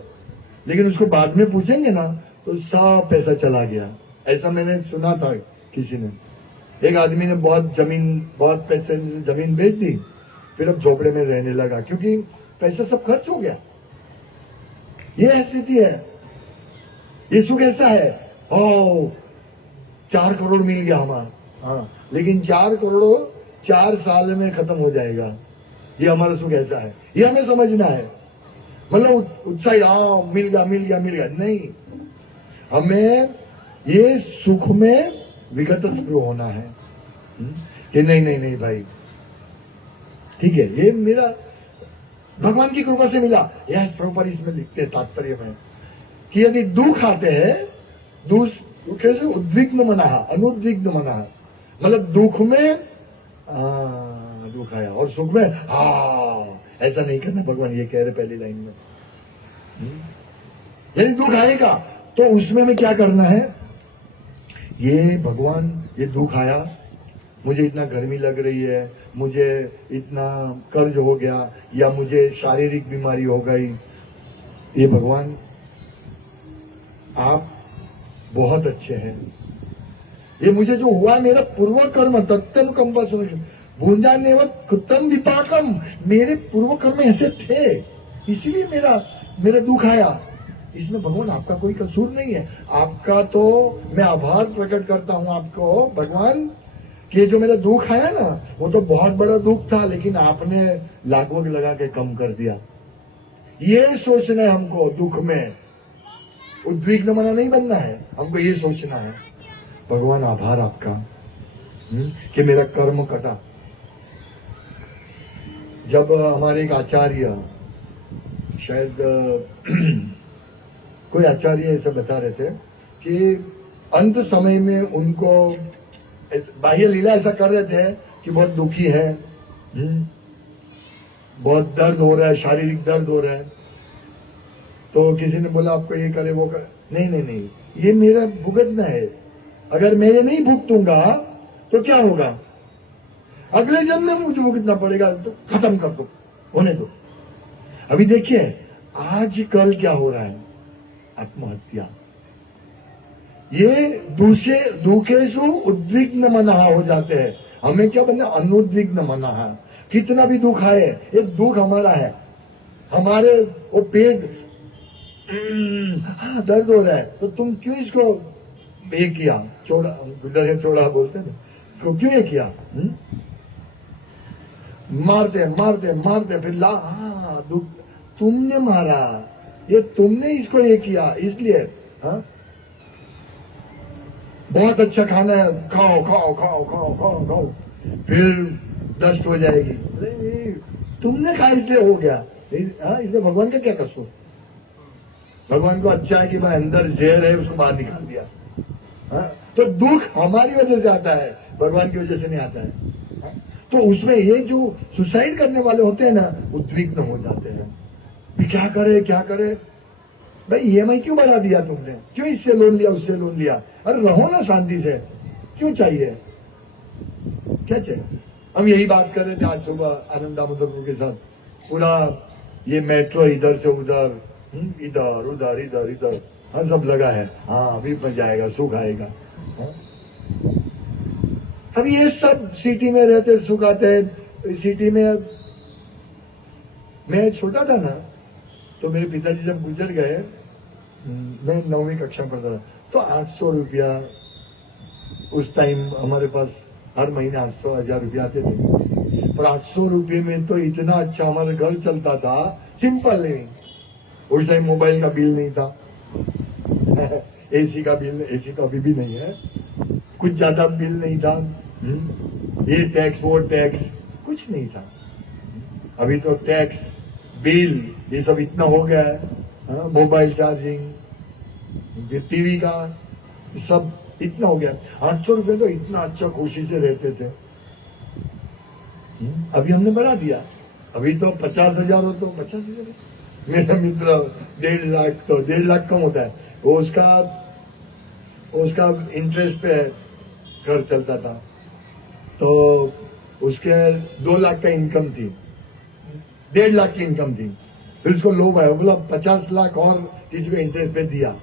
लेकिन उसको बाद में पूछेंगे ना तो सब पैसा चला गया। ऐसा मैंने सुना था किसी ने, एक आदमी ने बहुत पैसे जमीन बेच दी, फिर अब झोपड़े में रहने लगा क्योंकि पैसा सब खर्च हो गया। ये स्थिति है। ये सुख ऐसा है, 4 करोड़ मिल गया हमारा, हाँ, लेकिन 4 करोड़ 4 साल में खत्म हो जाएगा। ये हमारा सुख ऐसा है, ये हमें समझना है। मतलब उत्साह, मिल गया, नहीं, हमें ये सुख में विगत स्पृह होना है कि नहीं भाई, ठीक है, ये मेरा भगवान की कृपा से मिला। यह प्रभुपाद इसमें लिखते हैं तात्पर्य में कि यदि दुख आते हैं, दुखे से उद्विग्न मना, अनुद्विग्न मना, मतलब दुख में दुख आया और सुख में ऐसा नहीं करना, भगवान ये कह रहे पहली लाइन में। यदि दुख आएगा तो उसमें क्या करना है ये भगवान ये दुख आया, मुझे इतना गर्मी लग रही है, मुझे इतना कर्ज हो गया, या मुझे शारीरिक बीमारी हो गई, ये भगवान आप बहुत अच्छे हैं। ये मुझे जो हुआ मेरा पूर्व कर्म तत्नुकंपा भूंजाने कृतम विपाकम, मेरे पूर्व कर्म ऐसे थे, इसलिए मेरा दुख आया। इसमें भगवान आपका कोई कसूर नहीं है। आपका तो मैं आभार प्रकट करता हूं आपको भगवान कि जो मेरा दुख आया ना वो तो बहुत बड़ा दुख था, लेकिन आपने लागू लगा के कम कर दिया। ये सोचना है हमको, दुख में उद्विग्न मना नहीं बनना है, हमको ये सोचना है भगवान आभार आपका कि मेरा कर्म कटा। जब हमारे एक आचार्य, शायद कोई आचार्य ऐसा बता रहे थे कि अंत समय में उनको बाह्य लीला ऐसा कर रहे थे कि बहुत दुखी है, बहुत दर्द हो रहा है, शारीरिक दर्द हो रहा है। तो किसी ने बोला आपको ये करे वो करे, नहीं, ये मेरा भुगतना है। अगर मैं ये नहीं भुगतूंगा तो क्या होगा, अगले जन्म में मुझे भुगतना पड़ेगा, तो खत्म कर दो, होने दो। अभी देखिए आज कल क्या हो रहा है, आत्महत्या। ये दुखेशु उद्विग्न मना हो जाते हैं। हमें क्या बनना, अनुद्विग्न मना है। कितना भी दुख आए, ये दुख हमारा है, हमारे वो पेट दर्द हो रहा है, तो तुम क्यों इसको ये किया, चोड़ा बोलते ना, इसको क्यों ये किया? मारते फिर दुख तुमने मारा, ये तुमने इसको ये किया, इसलिए बहुत अच्छा खाना है, खाओ, फिर दस्त हो जाएगी, तुमने खाया इसलिए हो गया। इसलिए भगवान का क्या कसूर? भगवान को अच्छा है कि भाई अंदर जहर है, उसको बाहर निकाल दिया। तो दुख हमारी वजह से आता है, भगवान की वजह से नहीं आता है। तो उसमें ये जो सुसाइड करने वाले होते हैं ना, उद्विग्न हो जाते हैं, क्या करे भाई, EMI क्यों बढ़ा दिया तुमने, क्यों इससे लोन लिया उससे लोन लिया, अरे रहो ना शांति से, क्यों चाहिए, क्या चाहिए? हम यही बात कर रहे थे आज सुबह आनंद दामोदर के साथ, पूरा ये मेट्रो इधर से उधर, इधर सब लगा है। अभी बन जाएगा, सुख आएगा। अब ये सब सिटी में रहते सुख आते हैं। सिटी में मैं छोटा था ना, तो मेरे पिताजी जब गुजर गए, मैं 9वीं कक्षा में पढ़ता था, तो 800 रुपया उस टाइम हमारे पास हर महीने 800-1000 रुपया आते थे। पर 800 रुपये में तो इतना अच्छा हमारा घर चलता था, सिंपल लिविंग। उस टाइम मोबाइल का बिल नहीं था, एसी का बिल, एसी तो अभी भी नहीं है, कुछ ज्यादा बिल नहीं था, ये टैक्स वो टैक्स कुछ नहीं था। अभी तो टैक्स बिल ये सब इतना हो गया है, मोबाइल चार्जिंग, टीवी का सब इतना हो गया। 800 रुपये तो इतना अच्छा खुशी से रहते थे। अभी हमने बढ़ा दिया, अभी तो 50,000 हो तो 50,000। मेरा मित्र 1.5 लाख, तो 1.5 लाख कम होता है, वो उसका इंटरेस्ट पे घर चलता था, तो उसके 2 लाख का इनकम थी, 1.5 लाख की इनकम थी। फिर उसको लोभ आया, बोला 50 लाख और किसी को इंटरेस्ट पे दिया।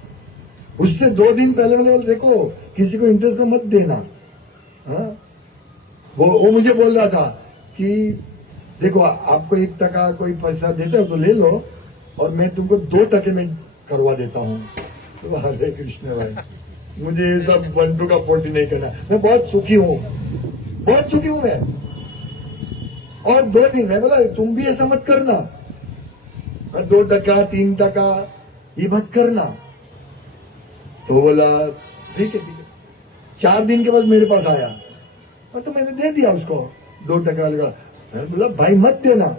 उससे 2 दिन पहले बोले देखो किसी को इंटरेस्ट पे मत देना। वो मुझे बोल रहा था कि देखो आपको 1 टका कोई पैसा देता है तो ले लो, और मैं तुमको 2 टके में करवा देता हूँ। तो हरे कृष्ण भाई, मुझे ये सब 1 टू का 40 नहीं करना। मैं बहुत सुखी हूँ मैं। और 2 दिन मैं बोला तुम भी ऐसा मत करना, 2 टका 3 टका ये मत करना। तो बोला ठीक है। 4 दिन के बाद मेरे पास आया, और तो मैंने दे दिया उसको 2 टका लगा। मैंने बोला भाई मत देना।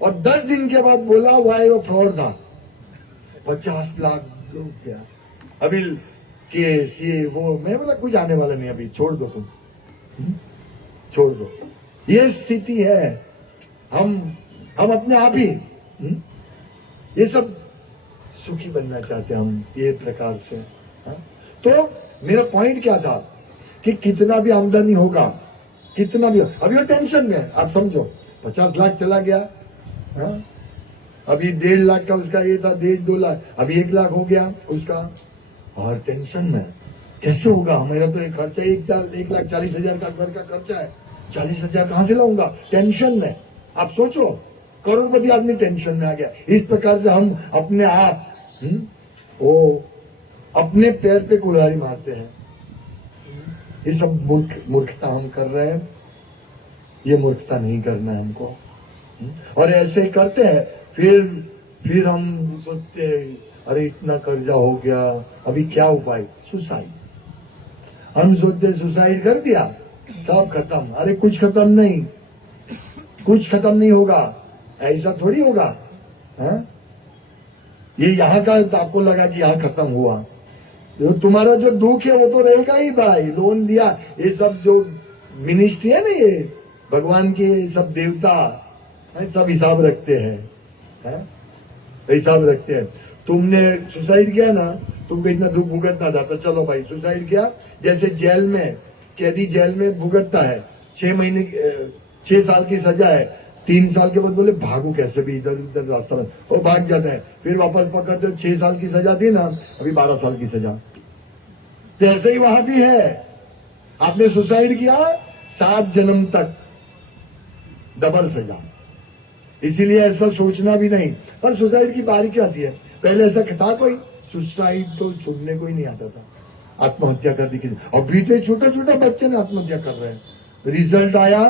और 10 दिन के बाद बोला वो फ्रॉड था, 50 लाख रुपया। अभी केस ये वो, मैं बोला कुछ आने वाला नहीं, अभी छोड़ दो तुम, छोड़ दो। ये स्थिति है, हम अपने आप ही ये सब सुखी बनना चाहते हैं हम, ये प्रकार से। तो मेरा पॉइंट क्या था कि कितना भी आमदनी होगा, कितना भी, अभी वो टेंशन में है। आप समझो 50 लाख चला गया, हाँ? अभी 1.5 लाख का उसका ये था, 1.5-2 लाख, अभी 1 लाख हो गया उसका, और टेंशन में कैसे होगा। मेरा तो एक खर्चा 1,40,000 का घर का खर्चा है, 40,000 कहां से लाऊंगा, टेंशन में। आप सोचो, करोड़पति आदमी टेंशन में आ गया। इस प्रकार से हम अपने आप वो अपने पैर पे कुल्हाड़ी मारते हैं। ये सब मूर्खता हम कर रहे हैं, ये मूर्खता नहीं करना है हमको। और ऐसे ही करते हैं, फिर हम सोचते हैं अरे इतना कर्जा हो गया, अभी क्या उपाय, सुसाइड। हम सोचते सुसाइड कर दिया सब खत्म। अरे कुछ खत्म नहीं, कुछ खत्म नहीं होगा, ऐसा थोड़ी होगा। हाँ? ये यहाँ का आपको लगा कि यहाँ खत्म हुआ, तो तुम्हारा जो दुख है वो तो रहेगा ही भाई। लोन लिया, ये सब जो मिनिस्ट्री है ना, ये भगवान के सब देवता सब हिसाब रखते हैं, हिसाब रखते हैं। तुमने सुसाइड किया ना, तुमको इतना दुख भुगतना था, तो चलो भाई सुसाइड किया। जैसे जेल में कैदी जेल में भुगतता है, 6 साल की सजा है, 3 साल के बाद बोले भागो कैसे भी इधर उधर रास्ता में, और भाग जाता है, फिर वापस पकड़ते, 6 साल की सजा थी ना, अभी 12 साल की सजा। तो ऐसे ही वहां भी है, आपने सुसाइड किया 7 जन्म तक डबल सजा। इसीलिए ऐसा सोचना भी नहीं। पर सुसाइड की बारी क्या आती है, पहले ऐसा था कोई, सुसाइड तो सुनने को ही नहीं आता था। आत्महत्या कर दी किसी, और बीते छोटे छोटे बच्चे ने आत्महत्या कर रहे हैं। रिजल्ट आया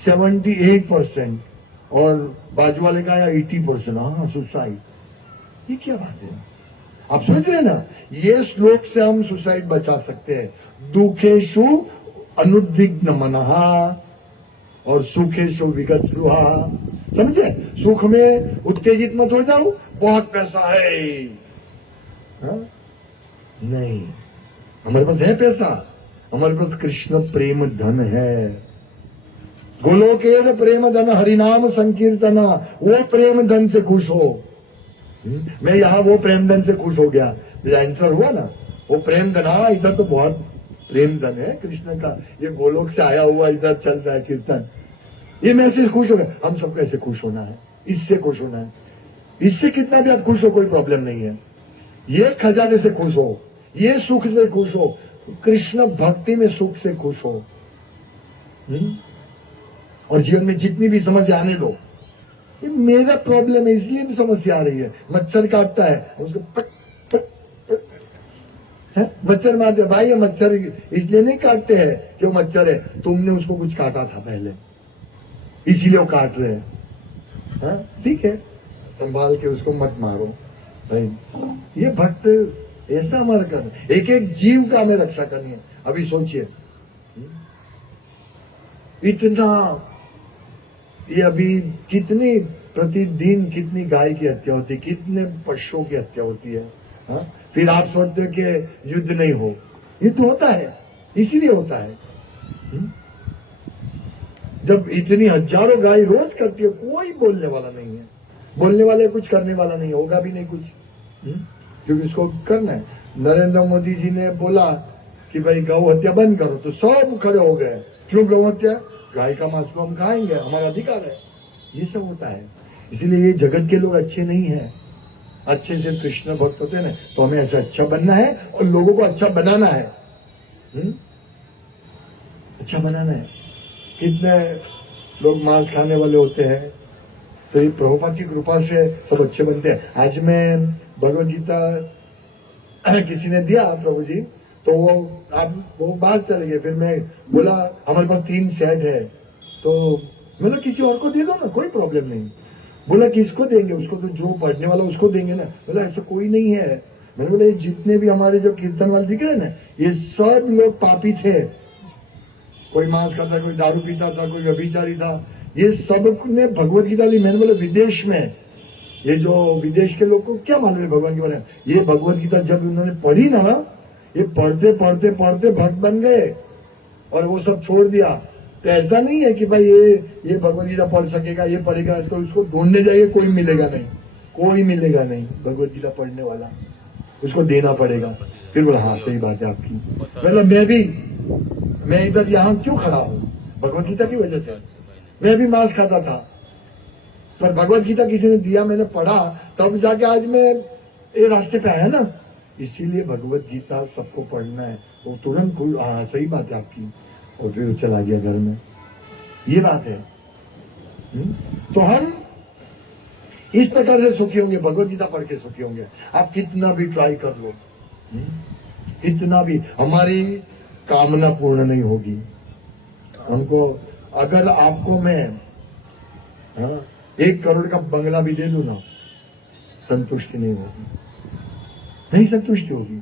78% और बाजू वाले का आया 80%। हाँ सुसाइड, ये क्या बात है। आप सोच रहे हैं ना, ये श्लोक से हम सुसाइड बचा सकते हैं। दुखेषु अनुद्विग्न मनहा और सुखेषु विगतस्पृहा। समझे, सुख में उत्तेजित मत हो जाओ, बहुत पैसा है, हाँ? नहीं, हमारे पास है पैसा, हमारे पास कृष्ण प्रेम धन है। गोलोकेर प्रेम धन हरिनाम संकीर्तना, वो प्रेम धन से खुश हो। मैं यहाँ वो प्रेम धन से खुश हो गया, आंसर हुआ ना, वो प्रेम धन। हाँ, इधर तो बहुत प्रेम धन है कृष्ण का, ये गोलोक से आया हुआ इधर चल रहा है कीर्तन, ये मैं से खुश हो गया। हम सबको ऐसे खुश होना है, इससे खुश होना है। इससे कितना भी आप खुश हो, कोई प्रॉब्लम नहीं है। ये खजाने से खुश हो, ये सुख से खुश हो, कृष्ण भक्ति में सुख से खुश हो। और जीवन में जितनी भी समस्या आने दो, ये मेरा प्रॉब्लम है इसलिए भी समस्या आ रही है। मच्छर काटता है, उसको पट पट पट मच्छर मारते भाई, ये मच्छर इसलिए नहीं काटते हैं कि वो मच्छर है, तुमने उसको कुछ काटा था पहले, इसीलिए वो काट रहे हैं। ठीक है, संभाल के उसको मत मारो भाई। ये भक्त ऐसा हमारा करना, एक एक जीव का हमें रक्षा करनी है। अभी सोचिए, इतना ये अभी कितनी प्रतिदिन कितनी गाय की हत्या होती है, कितने पशुओं की हत्या होती है। हाँ? फिर आप सोचते हो कि युद्ध नहीं हो, युद्ध होता है, इसीलिए होता है। जब इतनी हजारों गाय रोज करती है, कोई बोलने वाला नहीं है, बोलने वाले कुछ करने वाला नहीं, होगा भी नहीं कुछ, क्योंकि उसको करना है। नरेंद्र मोदी जी ने बोला कि भाई गौ हत्या बंद करो, तो सब खड़े हो गए। क्यों गौ हत्या, गाय का मांस को हम खाएंगे, हमारा अधिकार है। ये सब होता है, इसीलिए ये जगत के लोग अच्छे नहीं है। अच्छे से कृष्ण भक्त होते हैं ना, तो हमें ऐसा अच्छा बनना है और लोगों को अच्छा बनाना है। अच्छा बनाना है। कितने लोग मांस खाने वाले होते हैं, तो ये प्रभुपाद की कृपा से सब अच्छे बनते हैं। आज मैं भगवद गीता किसी ने दिया प्रभु जी, तो वो बाहर चले गए। फिर मैं बोला हमारे पास 3 सेट है, तो बोला किसी और को दे दो ना, कोई प्रॉब्लम नहीं। बोला किसको देंगे, उसको तो जो पढ़ने वाला उसको देंगे ना। बोला ऐसा कोई नहीं है। मैंने बोला जितने भी हमारे जो कीर्तन वाले दिख रहे हैं ना, ये सब लोग पापी थे। कोई मांस खाता, कोई दारू पीता था, कोई व्यभिचारी था, ये सब ने भगवत गीता ली। मैंने बोला विदेश में, ये जो विदेश के लोग को क्या मालूम है भगवान के बारे में। ये भगवत गीता जब उन्होंने पढ़ी ना, ये पढ़ते पढ़ते पढ़ते भक्त बन गए और वो सब छोड़ दिया। तो ऐसा नहीं है कि भाई ये भगवत गीता पढ़ सकेगा, ये पढ़ेगा, तो उसको ढूंढने जाइए, कोई मिलेगा नहीं, कोई मिलेगा नहीं भगवत गीता पढ़ने वाला, उसको देना पड़ेगा। फिर बोला हाँ सही बात है आपकी। मतलब मैं भी मैं इधर यहाँ क्यों खड़ा हूं? भगवत गीता की वजह से। मैं भी मांस खाता था, पर भगवत गीता किसी ने दिया, मैंने पढ़ा, तब जाके आज मैं ये रास्ते पे आया ना। इसीलिए भगवत गीता सबको पढ़ना है। वो तुरंत हाँ सही बात है आपकी, और फिर चला गया घर में। ये बात है। तो हम इस प्रकार से सुखी होंगे, भगवत गीता पढ़ के सुखी होंगे। आप कितना भी ट्राई कर लो, कितना भी, हमारी कामना पूर्ण नहीं होगी। हमको अगर आपको मैं 1 करोड़ का बंगला भी दे दूं ना, संतुष्टि नहीं होगी, नहीं संतुष्टि होगी।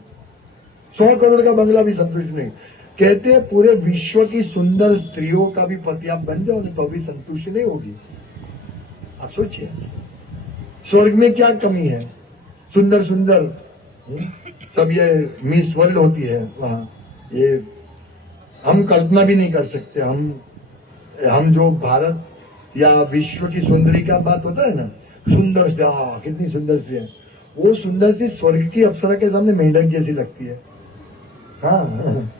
100 करोड़ का बंगला भी संतुष्टि नहीं। कहते हैं पूरे विश्व की सुंदर स्त्रियों का भी पति आप बन जाओ तो भी संतुष्टि नहीं होगी। आप सोचिए, स्वर्ग में क्या कमी है? सुंदर सुंदर सब ये मिस वर्ल्ड होती है वहां, ये हम कल्पना भी नहीं कर सकते। हम जो भारत या विश्व की सुंदरी का बात होता है ना, सुंदर से, कितनी सुंदर सी है, वो सुंदर सी स्वर्ग की अप्सरा के सामने मेंढक जैसी लगती है। हाँ,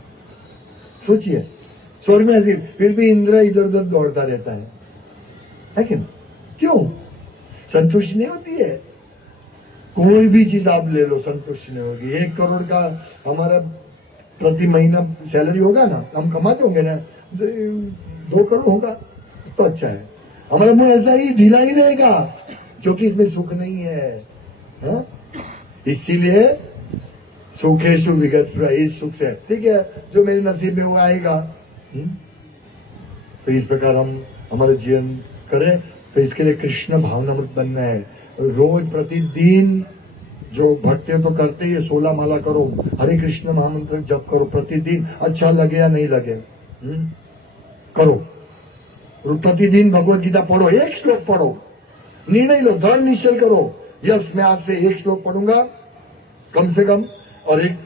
सोचिए, स्वर्ग में ऐसी, फिर भी इंद्र इधर उधर दौड़ता रहता है कि नहीं? क्यों? संतुष्टि नहीं होती है। कोई भी चीज आप ले लो, संतुष्टि नहीं होगी। 1 करोड़ का हमारा प्रति महीना सैलरी होगा ना, हम कमाते होंगे ना, 2 करोड़ होगा तो अच्छा है। हमारा मुंह ऐसा ही ढीला ही रहेगा, क्योंकि इसमें सुख नहीं है। इसीलिए सुखेशु विगत, इस सुख से, ठीक है, जो मेरे नसीब में वो आएगा। तो इस प्रकार हम हमारा जीवन करें। तो इसके लिए कृष्ण भावनामृत बनना है। रोज प्रतिदिन जो भक्ति तो करते ही 16 माला करो, हरे कृष्ण महामंत्र जप करो प्रतिदिन, अच्छा लगे या नहीं लगे करो। प्रतिदिन भगवत गीता पढ़ो, 1 श्लोक पढ़ो, निर्णय लो, दृढ़ निश्चय करो, यस मैं आज से 1 श्लोक पढ़ूंगा कम से कम और 1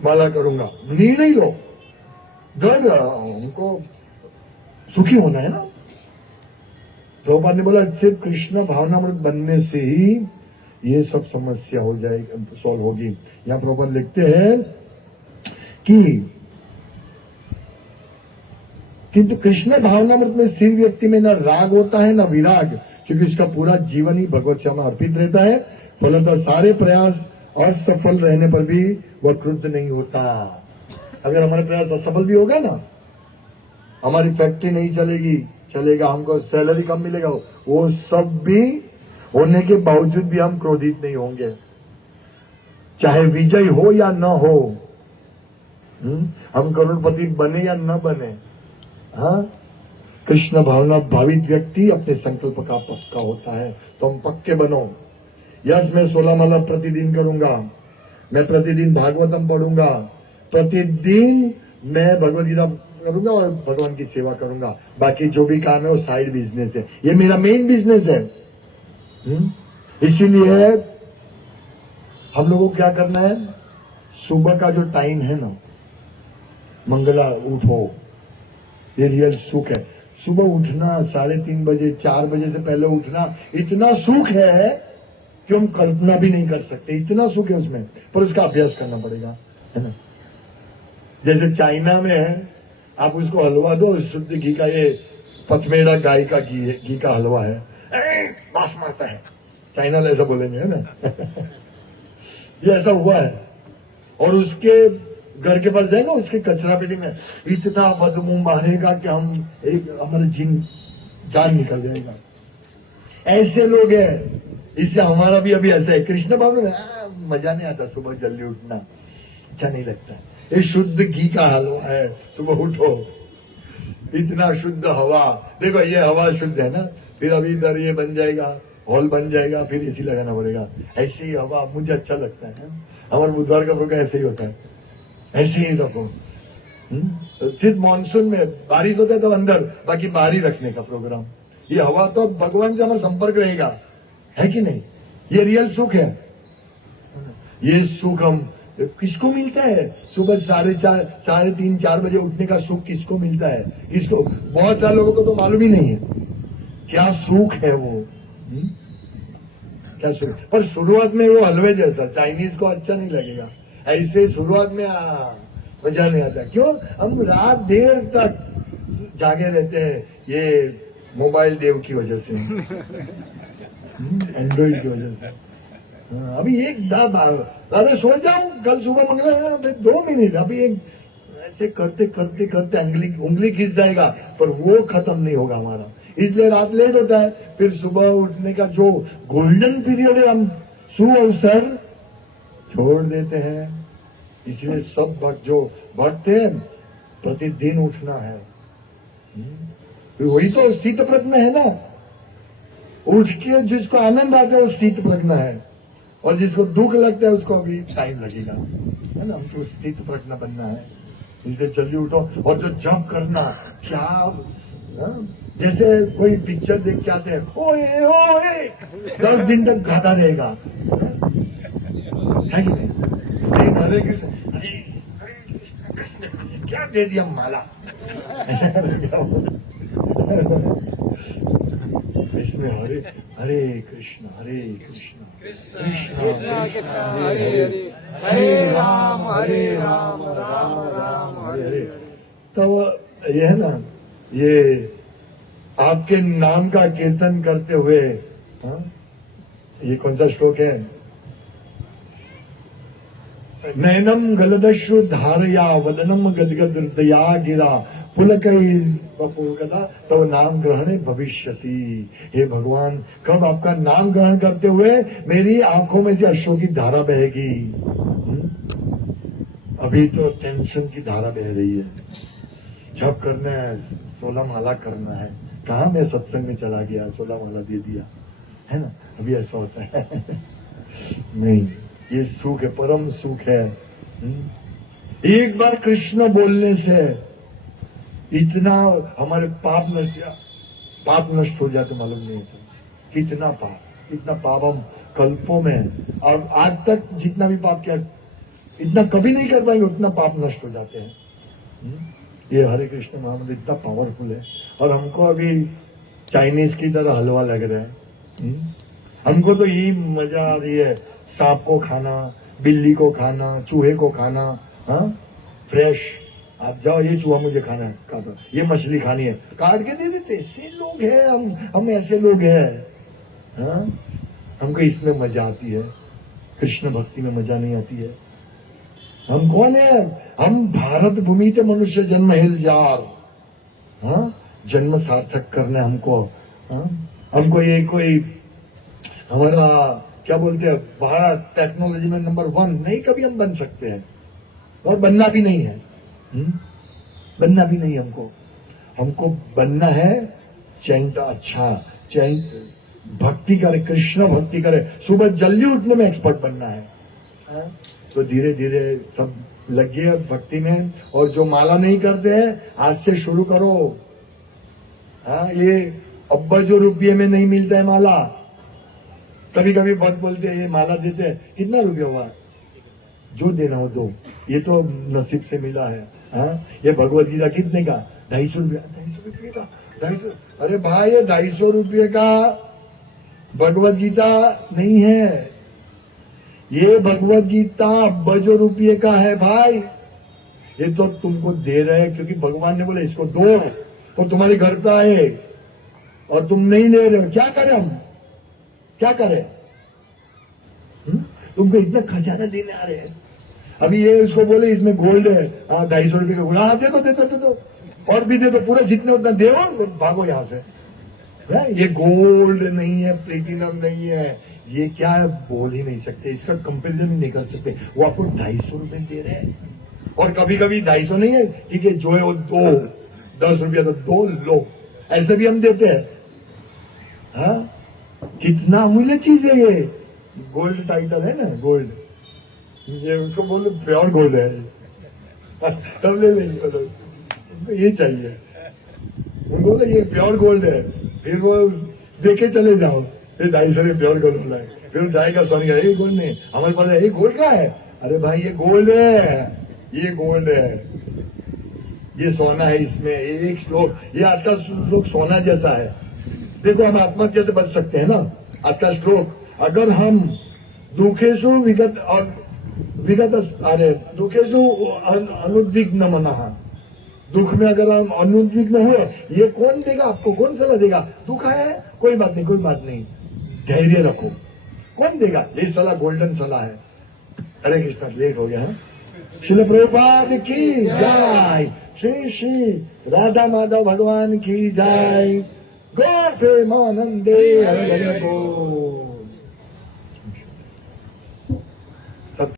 माला करूंगा। निर्णय लो, दृढ़, हमको सुखी होना है ना। प्रभुपाद ने बोला सिर्फ कृष्ण भावनामृत बनने से ही ये सब समस्या हो जाएगी, सॉल्व होगी। यहां प्रभुपाद लिखते हैं कि किंतु कृष्ण भावनामृत में स्थिर व्यक्ति में न राग होता है न विराग, क्योंकि उसका पूरा जीवन ही भगवत सेवा में अर्पित रहता है। फलतः सारे प्रयास असफल रहने पर भी वह क्रुद्ध नहीं होता। अगर हमारे प्रयास असफल भी होगा ना, हमारी फैक्ट्री नहीं चलेगा, हमको सैलरी कम मिलेगा, वो सब भी होने के बावजूद भी हम क्रोधित नहीं होंगे, चाहे विजय हो या न हो। हम करोड़पति बने या न बने। हाँ, कृष्ण भावना भावित व्यक्ति अपने संकल्प का पक्का होता है। तो हम पक्के बनो। यस मैं 16 माला प्रतिदिन करूंगा, मैं प्रतिदिन भागवतम पढ़ूंगा, प्रतिदिन मैं भगवत गीता करूंगा और भगवान की सेवा करूंगा। बाकी जो भी काम है वो साइड बिजनेस है, ये मेरा मेन बिजनेस है। इसीलिए हम लोगों को क्या करना है, सुबह का जो टाइम है ना, मंगला उठो, ये रियल सुख है। सुबह उठना 3:30 बजे 4 बजे से पहले उठना, इतना सुख है कि हम कल्पना भी नहीं कर सकते, इतना सुख है उसमें। पर उसका अभ्यास करना पड़ेगा, है ना। जैसे चाइना में आप उसको हलवा दो, शुद्ध घी का, ये पथमेड़ा गाय का घी का हलवा है, बास मारता है, चाइना ऐसा बोलेंगे, है ना। ये ऐसा हुआ है। और उसके घर के पास जाएगा, उसके कचरा पेटी में इतना बदबू मारेगा कि हमारे जान निकल जाएगा। ऐसे लोग हैं। इससे हमारा भी अभी ऐसा है। कृष्ण भाव में मजा नहीं आता, सुबह जल्दी उठना अच्छा नहीं लगता। ये शुद्ध घी का हलवा है, सुबह उठो, इतना शुद्ध हवा, देखो ये हवा शुद्ध है ना, फिर अभी इधर ये बन जाएगा, हॉल बन जाएगा, फिर एसी लगाना पड़ेगा। ऐसे ही हवा मुझे अच्छा लगता है। हमारे बुधवार का प्रोग्राम ऐसे ही होता है, ऐसे ही रखो। सिर्फ मानसून में बारिश होता है तो अंदर, बाकी बाहर ही रखने का प्रोग्राम। ये हवा तो भगवान से हमारा संपर्क रहेगा, है कि नहीं। ये रियल सुख है। ये सुख हम किसको मिलता है? सुबह 4:30 3-4 बजे उठने का सुख किसको मिलता है? किसको? बहुत सारे लोगों को तो मालूम ही नहीं है क्या सुख है वो। क्या सुख। पर शुरुआत में वो हलवे जैसा, चाइनीज को अच्छा नहीं लगेगा। ऐसे शुरुआत में मजा नहीं आता। क्यों? हम रात देर तक जागे रहते हैं, ये मोबाइल देव की वजह से, एंड्रॉइड की वजह से। अभी एक अरे सो जाऊं, कल सुबह मंगला, 2 मिनट, अभी एक ऐसे करते करते करते उंगली खिंच जाएगा, पर वो खत्म नहीं होगा हमारा। इसलिए रात लेट होता है, फिर सुबह उठने का जो गोल्डन पीरियड है, हम सुअवसर छोड़ देते हैं। इसलिए सब भक्त जो भक्त है, प्रतिदिन उठना है। वही तो स्थित प्रज्ञ है ना। उठ के जिसको आनंद आता है वो स्थित प्रज्ञ है, और जिसको दुख लगता है उसको अभी टाइम लगेगा, है ना। हमको स्थित प्रज्ञ बनना है, इसलिए जल्दी उठो। और जो जप करना, क्या जैसे कोई पिक्चर देख के आते हैं, ओए ओए 10 दिन तक गाता रहेगा, है कि नहीं? लेकिन हरे कृष्ण, क्या दे दिया माला, इसमें हरे हरे कृष्ण कृष्ण कृष्ण हरे हरे, हरे राम राम राम हरे हरे। तो ये है ना, ये आपके नाम का कीर्तन करते हुए, ये कौन सा श्लोक है? नैनम गलदश्रु धारया वदनम गदगद हृदया गिरा पुलकदा तो नाम ग्रहण भविष्यति। हे भगवान, कब आपका नाम ग्रहण करते हुए मेरी आंखों में से अश्रु की धारा बहेगी? अभी तो टेंशन की धारा बह रही है। जप करना है, 16 माला करना है। कहा मैं सत्संग में चला गया, 16 माला दे दिया, है ना। अभी ऐसा होता है नहीं, ये सुख है, परम सुख है। एक बार कृष्ण बोलने से इतना हमारे पाप नष्ट हो जाते, मालूम नहीं होता कितना पाप, इतना पाप हम कल्पों में, और आज तक जितना भी पाप किया इतना कभी नहीं कर पाएंगे, उतना पाप नष्ट हो जाते हैं। ये हरे कृष्ण महामंत्र इतना पावरफुल है, और हमको अभी चाइनीज की तरह हलवा लग रहा है। हमको तो यही मजा आ रही है, सांप को खाना, बिल्ली को खाना, चूहे को खाना। हाँ, फ्रेश, आप जाओ, ये चूहा मुझे खाना है, काटो, ये मछली खानी है, काट के दे देते। ऐसे लोग हैं हम ऐसे लोग हैं। हाँ, हमको इसमें मजा आती है, कृष्ण भक्ति में मजा नहीं आती है। हम कौन है? हम भारत भूमि के मनुष्य जन्म हिल जार। हाँ, जन्म सार्थक करना हमको। हाँ, हमको ये कोई हमारा क्या बोलते हैं, भारत टेक्नोलॉजी में नंबर 1 नहीं कभी हम बन सकते हैं, और बनना भी नहीं है। बनना भी नहीं हमको बनना है चैंट, अच्छा चैंट भक्ति करे, कृष्ण भक्ति करे, सुबह जल्दी उठने में एक्सपर्ट बनना है। तो धीरे धीरे सब लग गए भक्ति में। और जो माला नहीं करते हैं, आज से शुरू करो। हाँ, ये अब्बजों रुपये में नहीं मिलता है माला। कभी कभी बहुत बोलते हैं, ये माला देते हैं, कितना रुपया हुआ? जो देना हो दो, ये तो नसीब से मिला है। हाँ, ये भगवत गीता कितने का? 250 रुपया। 250 रुपये का 250? अरे भाई, ये 250 रुपये का भगवत गीता नहीं है, ये भगवत गीता अब्बजों रुपये का है भाई। ये तो तुमको दे रहे हैं क्योंकि भगवान ने बोले इसको दो, तो तुम्हारे घर पे आए, और तुम नहीं ले रहे हो। क्या करें हम, क्या करें? तुमको इतना खजाना देने आ रहे हैं। अभी ये उसको बोले इसमें गोल्ड है, 250 रुपये का गोल्ड, हाँ दे दो, और भी दे दो, पूरा जितने उतना दे, भागो यहां से। ये गोल्ड नहीं है, प्लेटिनम नहीं है, ये क्या है बोल ही नहीं सकते, इसका कंपेरिजन ही नहीं कर सकते। वो आपको 250 रुपये दे रहे हैं, और कभी कभी 250 नहीं है, ठीक है, जो है वो दो, 10 रुपया तो 2 लो, ऐसे भी हम देते हैं। हाँ, कितना अमूल्य चीज है ये गोल्ड, टाइटल है ना गोल्ड, ये उसको बोलो प्योर गोल्ड है, तब ले लेंगे, मतलब ये चाहिए, बोलो ये प्योर गोल्ड है, फिर वो देखे चले जाओ, फिर 250 में प्योर गोल्ड बोला है, फिर जाएगा सोनी का, ये गोल्ड नहीं हमारे पास है, ये गोल्ड का है। अरे भाई, ये गोल्ड है, ये गोल्ड है, ये सोना है, इसमें एक श्लोक, ये आज का श्लोक सोना जैसा है। देखो, हम आत्महत्या से बच सकते हैं ना, आज का श्लोक, अगर हम दुखेशु विगत और विगत अरे दुखेशु अनुद्विग्न मनः, दुख में अगर हम अनुद्विग्न हुए, ये कौन देगा आपको, कौन सलाह देगा? दुख है, कोई बात नहीं, कोई बात नहीं, धैर्य रखो, कौन देगा? ये सलाह गोल्डन सलाह है। हरे कृष्णा, लेट हो गया है। श्रील प्रभुपाद की जय, श्री श्री राधा माधव भगवान की जय, गौर प्रेमानंदे हरि हरि बोल।